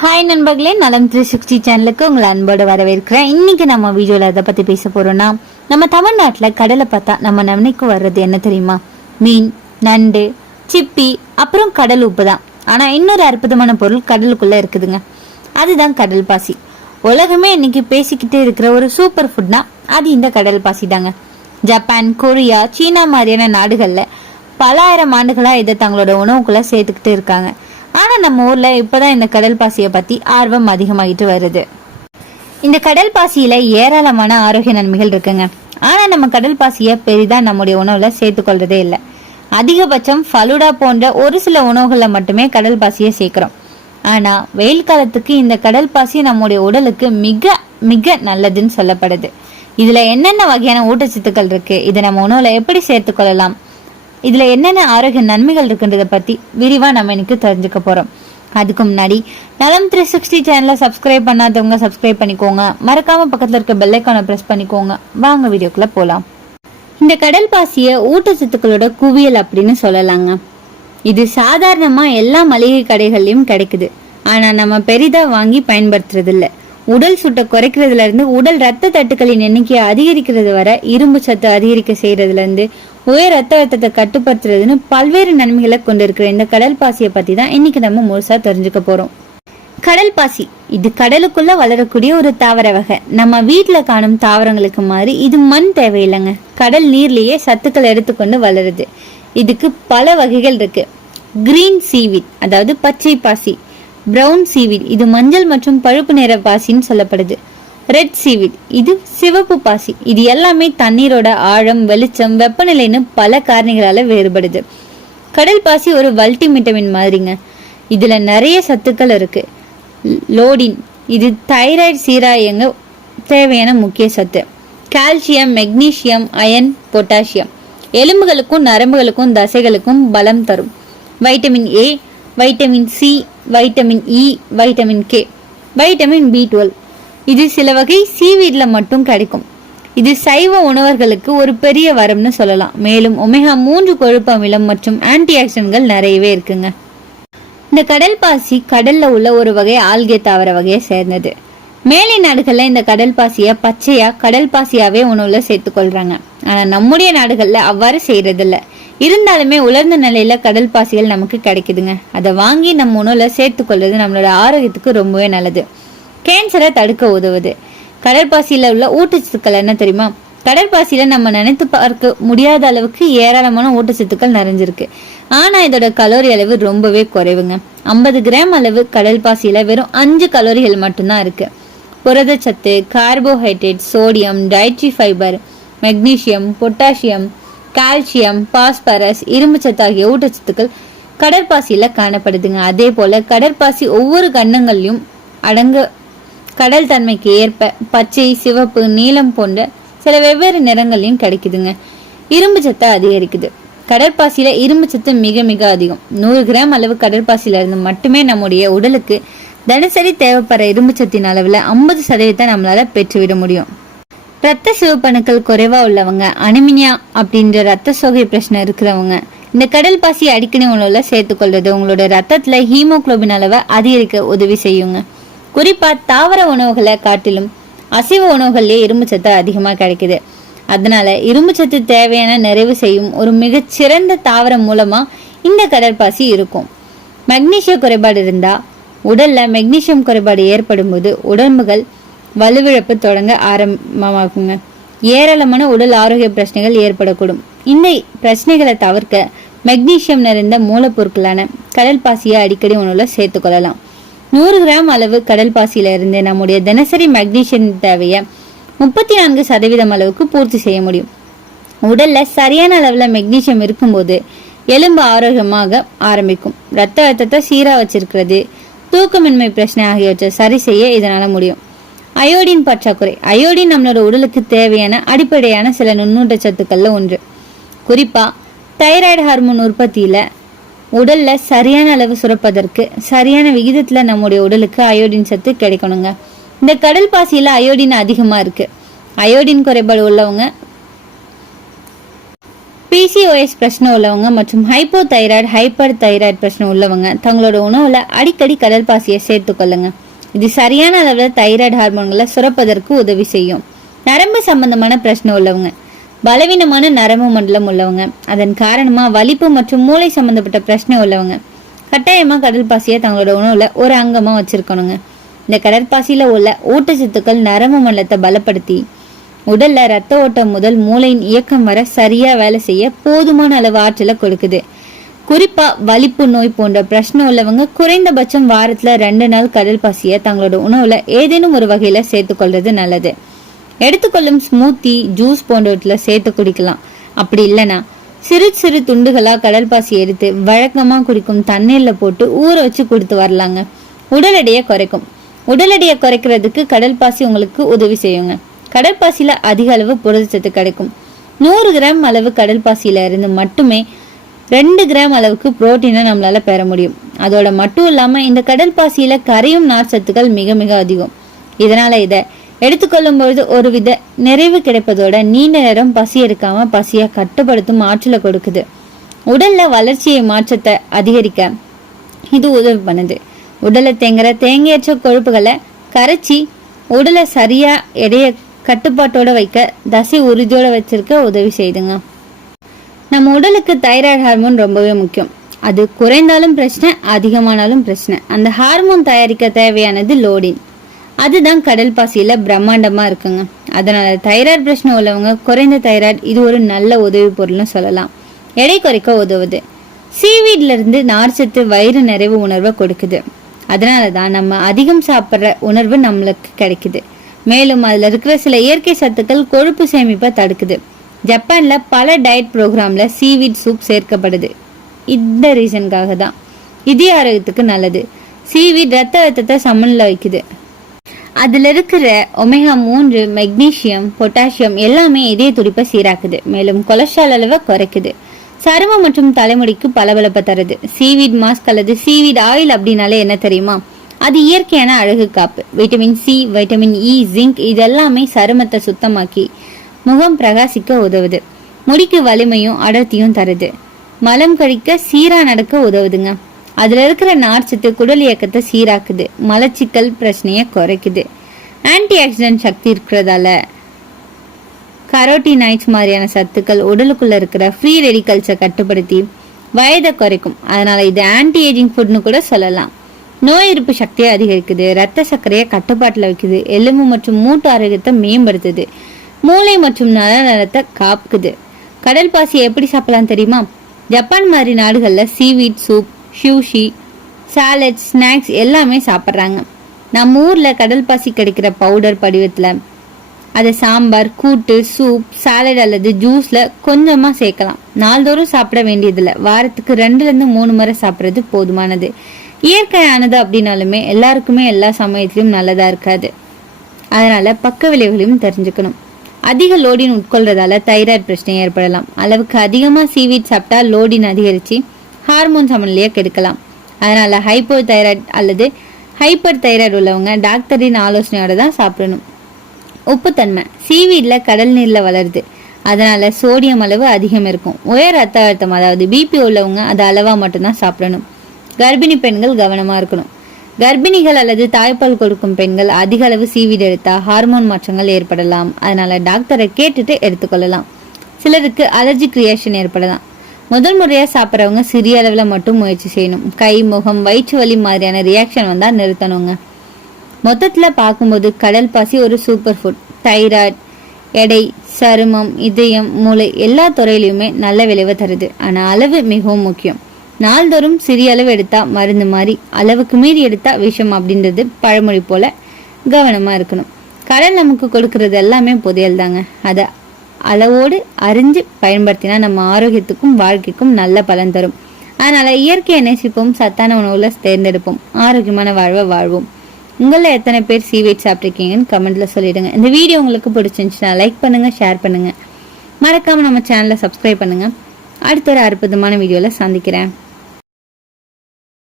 Hi நண்பர்களே, நலம் 360 சேனலுக்கு உங்களை அன்போடு வரவேற்கிறேன். இன்னைக்கு நம்ம வீடியோல எதை பத்தி பேச போறோம்னா, நம்ம தமிழ்நாட்டுல கடலை பார்த்தா நம்ம நினைக்கு வர்றது என்ன தெரியுமா? மீன், நண்டு, சிப்பி, அப்புறம் கடல் உப்பு தான். ஆனா இன்னொரு அற்புதமான பொருள் கடலுக்குள்ள இருக்குதுங்க. அதுதான் கடல் பாசி. உலகமே இன்னைக்கு பேசிக்கிட்டே இருக்கிற ஒரு சூப்பர் ஃபுட்னா அது இந்த கடல் பாசி தாங்க. ஜப்பான், கொரியா, சீனா மாதிரியான நாடுகள்ல பல ஆயிரம் ஆண்டுகளா இதை தங்களோட உணவுக்குள்ள சேர்த்துக்கிட்டு இருக்காங்க. ஆனா நம்ம ஊர்ல இப்பதான் இந்த கடல் பாசியை பத்தி ஆர்வம் அதிகமாகிட்டு வருது. இந்த கடல் பாசியில ஏராளமான ஆரோக்கிய நன்மைகள் இருக்குங்க. ஆனா நம்ம கடல் பாசிய பெரிதா நம்முடைய உணவுல சேர்த்துக்கொள்றதே இல்லை. அதிகபட்சம் ஃபலூடா போன்ற ஒரு சில உணவுகள்ல மட்டுமே கடல் பாசியை சேர்க்கிறோம். ஆனா வெயில் காலத்துக்கு இந்த கடல் பாசி நம்முடைய உடலுக்கு மிக மிக நல்லதுன்னு சொல்லப்படுது. இதுல என்னென்ன வகையான ஊட்டச்சத்துக்கள் இருக்கு, இதை நம்ம உணவுல எப்படி சேர்த்துக்கொள்ளலாம், இதுல என்னென்ன ஆரோக்கிய நன்மைகள் இருக்குன்றத பத்தி விரிவா நம்ம இன்னைக்கு தெரிஞ்சுக்க போறோம். அதுக்கு முன்னாடி நலம் 360 சேனலை சப்ஸ்கிரைப் பண்ணாதவங்க சப்ஸ்கிரைப் பண்ணிக்கோங்க. மறக்காம பக்கத்துல இருக்க பெல் ஐகானை பிரஸ் பண்ணிக்கோங்க. வாங்க வீடியோக்குள்ள போலாம். இந்த கடல் பாசிய ஊட்டச்சத்துக்களோட குவியல் அப்படின்னு சொல்லலாங்க. இது சாதாரணமா எல்லா மளிகை கடைகள்லயும் கிடைக்குது. ஆனா நம்ம பெரிதா வாங்கி பயன்படுத்துறது இல்ல. உடல் சுட்டை குறைக்கிறதுல இருந்து உடல் ரத்த தட்டுக்களின் எண்ணிக்கையை அதிகரிக்கிறது வர, இரும்பு சத்து அதிகரிக்க செய்யறதுல இருந்து உயர் ரத்த அழுத்தத்தை கட்டுப்படுத்துறதுன்னு பல்வேறு நன்மைகளை கொண்டிருக்கிற இந்த கடல் பாசியை பத்தி தான் இன்னைக்கு நம்ம முழுசா தெரிஞ்சுக்க போறோம். கடல் பாசி இது கடலுக்குள்ள வளரக்கூடிய ஒரு தாவர வகை. நம்ம வீட்டுல காணும் தாவரங்களுக்கு மாதிரி இது மண் தேவையில்லைங்க. கடல் நீர்லயே சத்துக்கள் எடுத்துக்கொண்டு வளருது. இதுக்கு பல வகைகள் இருக்கு. கிரீன் சீவிட் அதாவது பச்சை பாசி, பிரவுன் சீவிட் இது மஞ்சள் மற்றும் பழுப்பு நிற பாசின்னு சொல்லப்படுது. ரெட் சீவிட் இது சிவப்பு பாசி. இது எல்லாமே தண்ணீரோட ஆழம், வெளிச்சம், வெப்பநிலைன்னு பல காரணிகளால வேறுபடுது. கடல் பாசி ஒரு மல்டிவிட்டமின் மாதிரிங்க. இதுல நிறைய சத்துக்கள் இருக்கு. லோடின் இது தைராய்டு சீராயங்க தேவையான முக்கிய சத்து. கால்சியம், மெக்னீசியம், அயன், பொட்டாசியம் எலும்புகளுக்கும் நரம்புகளுக்கும் தசைகளுக்கும் பலம் தரும். Vitamin A, vitamin C, vitamin E, vitamin K, vitamin B12 இது சில வகை சீவீட்ல மட்டும் கிடைக்கும். இது சைவ உணவர்களுக்கு ஒரு பெரிய வரம்னு சொல்லலாம். மேலும் ஒமேகா 3 கொழுப்பு அமிலம் மற்றும் ஆன்டி ஆக்சிடன்ட்கள் நிறையவே இருக்குங்க. இந்த கடல் பாசி கடல்ல உள்ள ஒரு வகை ஆல்கே தாவர வகையை சேர்ந்தது. மேலை நாடுகள்ல இந்த கடல் பாசிய பச்சையா கடல் பாசியாவே உணவுல சேர்த்துக்கொள்றாங்க. ஆனா நம்முடைய நாடுகள்ல அவ்வாறு செய்யறது இல்ல. இருந்தாலுமே உலர்ந்த நிலையில கடல் பாசிகள் நமக்கு கிடைக்குதுங்க. அதை வாங்கி நம்ம உணவுல சேர்த்துக்கொள்றது நம்மளோட ஆரோக்கியத்துக்கு ரொம்பவே நல்லது. கேன்சரை தடுக்க உதவுது. கடற்பாசியில உள்ள ஊட்டச்சத்துக்கள் என்ன தெரியுமா? கடற்பாசியில நம்ம நினைத்து பார்க்க முடியாத அளவுக்கு ஏராளமான ஊட்டச்சத்துக்கள் நிறைஞ்சிருக்கு. ஆனா இதோட கலோரி அளவு ரொம்பவே குறைவுங்க. 50 கிராம் அளவு கடல் பாசியில வெறும் 5 கலோரிகள் மட்டும்தான் இருக்கு. புரதச்சத்து, carbohydrate, sodium, dietary fibre, magnesium, potassium, calcium, phosphorus, இரும்பு சத்து ஆகிய ஊட்டச்சத்துக்கள் கடற்பாசியில காணப்படுதுங்க. அதே போல கடற்பாசி ஒவ்வொரு கண்டங்கள்லயும் அடங்க கடல் தன்மைக்கு ஏற்ப பச்சை, சிவப்பு, நீலம் போன்ற சில வெவ்வேறு நிறங்களையும் கிடைக்குதுங்க. இரும்பு சத்தை அதிகரிக்குது. கடற்பாசியில இரும்பு சத்து மிக மிக அதிகம். 100 கிராம் அளவு கடற்பாசியில இருந்து மட்டுமே நம்முடைய உடலுக்கு தினசரி தேவைப்படுற இரும்பு சத்தின் அளவுல 50% நம்மளால பெற்றுவிட முடியும். ரத்த சிவப்பணுக்கள் குறைவா உள்ளவங்க, அனிமினியா அப்படின்ற ரத்த சோகை பிரச்சனை இருக்கிறவங்க இந்த கடல் பாசி அடிக்கடி உணவுல சேர்த்துக்கொள்றது உங்களோட ரத்தத்துல ஹீமோகுளோபின் அளவை அதிகரிக்க உதவி செய்யுங்க. குறிப்பா தாவர உணவுகளை காட்டிலும் அசைவ உணவுகள்லயே இரும்பு சத்து அதிகமா கிடைக்குது. அதனால இரும்பு சத்து தேவையான நிறைவு செய்யும் ஒரு மிகச்சிறந்த தாவரம் மூலமா இந்த கடற்பாசி இருக்கும். மெக்னீசிய குறைபாடு இருந்தா, உடல்ல மெக்னீசியம் குறைபாடு ஏற்படும் போது உடம்புகள் வலுவிழப்பு தொடங்க ஆரம்பமாகுங்க. ஏராளமான உடல் ஆரோக்கிய பிரச்சனைகள் ஏற்படக்கூடும். இந்த பிரச்சனைகளை தவிர்க்க மெக்னீசியம் நிறைந்த மூலப்பொருட்களான கடல் பாசியை அடிக்கடி உணவுல சேர்த்துக்கொள்ளலாம். 100 கிராம் அளவு கடல் பாசியில இருந்து நம்முடைய தினசரி மெக்னீசியம் தேவையை 34% அளவுக்கு பூர்த்தி செய்ய முடியும். உடல்ல சரியான அளவுல மெக்னீசியம் இருக்கும்போது எலும்பு ஆரோக்கியமாக ஆரம்பிக்கும். ரத்த அழுத்தத்தை சீரா வச்சிருக்கிறது, தூக்கமின்மை பிரச்சனை ஆகியவற்றை சரி செய்ய இதனால முடியும். அயோடின் பற்றாக்குறை. அயோடின் நம்மளோட உடலுக்கு தேவையான அடிப்படையான சில நுண்ணூட்ட சத்துக்கள்ல ஒன்று. குறிப்பா தைராய்டு ஹார்மோன் உற்பத்தியில உடல்ல சரியான அளவு சுரப்பதற்கு சரியான விகிதத்துல நம்முடைய உடலுக்கு அயோடின் சத்து கிடைக்கணுங்க. இந்த கடல் பாசியில அயோடின் அதிகமா இருக்கு. அயோடின் குறைபாடு உள்ளவங்க PCOS பிரச்சனை உள்ளவங்க மற்றும் ஹைப்போதைராய்டு ஹைப்பர் தைராய்டு பிரச்சனை உள்ளவங்க தங்களோட உணவுல அடிக்கடி கடல் பாசியை சேர்த்துக்கொள்ளுங்க. இது சரியான அளவில் தைராய்டு ஹார்மோன்களை சுரப்பதற்கு உதவி செய்யும். நரம்பு சம்பந்தமான பிரச்சனை உள்ளவங்க, பலவீனமான நரம்பு மண்டலம் உள்ளவங்க, அதன் காரணமா வலிப்பு மற்றும் மூளை சம்பந்தப்பட்ட பிரச்சனை உள்ளவங்க கட்டாயமா கடல் பாசியை தங்களோட உணவுல ஒரு அங்கமா வச்சிருக்கணுங்க. இந்த கடற்பாசியில உள்ள ஊட்டச்சத்துக்கள் நரம்பு மண்டலத்தை பலப்படுத்தி உடல்ல ரத்த ஓட்டம் முதல் மூளையின் இயக்கம் வர சரியா வேலை செய்ய போதுமான அளவு ஆற்றலை கொடுக்குது. குறிப்பா வலிப்பு நோய் போன்ற பிரச்சனை உள்ளவங்க குறைந்தபட்சம் வாரத்துல 2 நாள் கடல் பாசியை தங்களோட உணவுல ஏதேனும் ஒரு வகையில சேர்த்துக்கொள்றது நல்லது. எடுத்துக்கொள்ளும் ஸ்மூத்தி, ஜூஸ் போன்றவற்றுல சேர்த்து குடிக்கலாம். அப்படி இல்லைன்னா சிறு சிறு துண்டுகளா கடல் பாசி எடுத்து வழக்கமா குடிக்கும் தண்ணீர்ல போட்டு ஊற வச்சு கொடுத்து வரலாங்க. உடல் எடையை குறைக்கும். உடல் எடையை குறைக்கிறதுக்கு கடல் பாசி உங்களுக்கு உதவி செய்யுங்க. கடற்பாசியில அதிக அளவு புரதச்சத்து கிடைக்கும். 100 கிராம் அளவு கடல் பாசியில இருந்து மட்டுமே 2 கிராம் அளவுக்கு புரோட்டீனை நம்மளால பெற முடியும். அதோட மட்டும் இல்லாம இந்த கடல் பாசியில கரையும் நார்ச்சத்துக்கள் மிக மிக அதிகம். இதனால இதை எடுத்துக்கொள்ளும் பொழுது ஒரு வித நிறைவு கிடைப்பதோட நீண்ட நேரம் பசி எடுக்காம பசியை கட்டுப்படுத்தும் ஆற்றலை கொடுக்குது. உடல்ல வளர்ச்சியை மாற்றத்தை அதிகரிக்க இது உதவி பண்ணுது. உடலை தேங்கையற்ற கொழுப்புகளை கரைச்சி உடலை சரியா எடைய கட்டுப்பாட்டோட வைக்க, தசை உறுதியோட வச்சிருக்க உதவி செய்துங்க. நம்ம உடலுக்கு தைராய்டு ஹார்மோன் ரொம்பவே முக்கியம். அது குறைந்தாலும் பிரச்சனை, அதிகமானாலும் பிரச்சனை. அந்த ஹார்மோன் தயாரிக்க தேவையானது லோடின். அதுதான் கடல் பாசியில பிரம்மாண்டமா இருக்குங்க. அதனால தைராய்டு பிரச்சனை உள்ளவங்க குறைந்த தைராய்டு இது ஒரு நல்ல உதவி பொருள்னு சொல்லலாம். எடை குறைக்க உதவுது. சீவீட்ல இருந்து நார்ச்சத்து வயிறு நிறைவு உணர்வை கொடுக்குது. அதனாலதான் நம்ம அதிகம் சாப்பிட்ற உணர்வு நம்மளுக்கு கிடைக்குது. மேலும் அதுல இருக்கிற சில இயற்கை சத்துக்கள் கொழுப்பு சேமிப்பை தடுக்குது. ஜப்பான்ல பல டயட் ப்ரோக்ராம்ல சீவீட் சூப் சேர்க்கப்படுது. இந்த ரீசனுக்காக தான். இதய ஆரோக்கியத்துக்கு நல்லது. சீவீட் ரத்த அழுத்தத்தை சமநிலை வைக்குது. அதுல இருக்கிற ஒமேகா 3, மெக்னீசியம், பொட்டாசியம் எல்லாமே இதய துடிப்பை சீராக்குது. மேலும் கொலஸ்ட்ரால் அளவை குறைக்குது. சருமம் மற்றும் தலைமுடிக்கு பளபளப்பை தருது. சீவீட் மாஸ்க் அல்லது சீவீட் ஆயில் அப்படின்னாலே என்ன தெரியுமா? அது இயற்கையான அழகு காப்பு. Vitamin C, vitamin E, zinc இதெல்லாமே சருமத்தை சுத்தமாக்கி முகம் பிரகாசிக்க உதவுது. முடிக்கு வலிமையும் அடர்த்தியும் தருது. மலம் கழிக்க சீரா நடக்க உதவுதுங்க. அதுல இருக்கிற நார்ச்சத்து குடல் இயக்கத்தை சீராக்குது. மலச்சிக்கல் பிரச்சனையை குறைக்குது. ஆன்டி ஆக்சிடென்ட் சக்தி இருக்கிறதால கரோட்டினாய்ட்ஸ் மாதிரியான சத்துக்கள் உடலுக்குள்ள இருக்கிற ஃப்ரீ ரெடிகல்ஸை கட்டுப்படுத்தி வயதை குறைக்கும். அதனால இது ஆன்டி ஏஜிங் ஃபுட்னு கூட சொல்லலாம். நோய் எதிர்ப்பு சக்தியை அதிகரிக்குது. ரத்த சர்க்கரையை கட்டுப்பாட்டுல வைக்குது. எலும்பு மற்றும் மூட்டு ஆரோக்கியத்தை மேம்படுத்துது. மூளை மற்றும் நலநலத்தை காக்குது. கடல் பாசியை எப்படி சாப்பிடலாம் தெரியுமா? ஜப்பான் மாதிரி நாடுகள்ல சீவீட் சூப், ஷூஷி, சாலட், ஸ்நாக்ஸ் எல்லாமே சாப்பிட்றாங்க. நம்ம ஊர்ல கடல் பாசி கிடைக்கிற பவுடர் படிவத்துல அதை சாம்பார், கூட்டு, சூப், சாலட் அல்லது ஜூஸ்ல கொஞ்சமா சேர்க்கலாம். நாள்தோறும் சாப்பிட வேண்டியதில்லை. வாரத்துக்கு 2-3 முறை சாப்பிட்றது போதுமானது. இயற்கையானது அப்படின்னாலுமே எல்லாருக்குமே எல்லா சமயத்திலும் நல்லதா இருக்காது. அதனால பக்க விளைவுகளையும் தெரிஞ்சுக்கணும். அதிக லோடின் உட்கொள்றதால தைராய்டு பிரச்சனை ஏற்படலாம். அளவுக்கு அதிகமா சீவீட் சாப்பிட்டா லோடின் அதிகரிச்சு ஹார்மோன் சமநிலையை கெடுக்கலாம். அதனால ஹைப்போ தைராய்டு அல்லது ஹைப்பர் தைராய்டு உள்ளவங்க டாக்டரின் ஆலோசனையோட தான் சாப்பிடணும். உப்புத்தன்மை சீவீட்ல கடல் நீர்ல வளருது. அதனால சோடியம் அளவு அதிகம் இருக்கும். உயர் ரத்த அழுத்தம் அதாவது பிபி உள்ளவங்க அதை அளவா மட்டும்தான் சாப்பிடணும். கர்ப்பிணி பெண்கள் கவனமா இருக்கணும். கர்ப்பிணிகள் அல்லது தாய்ப்பால் கொடுக்கும் பெண்கள் அதிக அளவு சீவீடு எடுத்தா ஹார்மோன் மாற்றங்கள் ஏற்படலாம். அதனால டாக்டரை கேட்டுட்டு எடுத்துக்கொள்ளலாம். சிலருக்கு அலர்ஜிக் ரியாக்ஷன் ஏற்படலாம். முதல் முறையா சாப்பிட்றவங்க சிறிய அளவுல மட்டும் முயற்சி செய்யணும். கை, முகம், வயிற்று வலி மாதிரியான ரியாக்ஷன் வந்தா நிறுத்தணுங்க. மொத்தத்துல பார்க்கும்போது கடல் பாசி ஒரு சூப்பர் ஃபுட். தைராய்டு, எடை, சருமம், இதயம், மூளை எல்லா துறையிலுமே நல்ல விளைவை தருது. ஆனா அளவு மிகவும் முக்கியம். நாள்தோறும் சிறிய அளவு எடுத்தா மருந்து மாதிரி, அளவுக்கு மீறி எடுத்தா விஷம் அப்படின்றது பழமொழி போல. கவனமா இருக்கணும். கடல் நமக்கு கொடுக்கறது எல்லாமே புதையல் தாங்க. அதை அளவோடு அறிஞ்சு பயன்படுத்தினா நம்ம ஆரோக்கியத்துக்கும் வாழ்க்கைக்கும் நல்ல பலன் தரும். அதனால இயற்கையை நேசிப்போம், சத்தான உணவுல தேர்ந்தெடுப்போம், ஆரோக்கியமான வாழ்வை வாழ்வோம். உங்களை எத்தனை பேர் சீவீட் சாப்பிட்ருக்கீங்கன்னு கமெண்ட்ல சொல்லிடுங்க. இந்த வீடியோ உங்களுக்கு பிடிச்சிருந்துச்சுன்னா லைக் பண்ணுங்க, ஷேர் பண்ணுங்க. மறக்காம நம்ம சேனலை சப்ஸ்கிரைப் பண்ணுங்க. அடுத்த ஒரு அற்புதமான வீடியோல சந்திக்கிறேன்.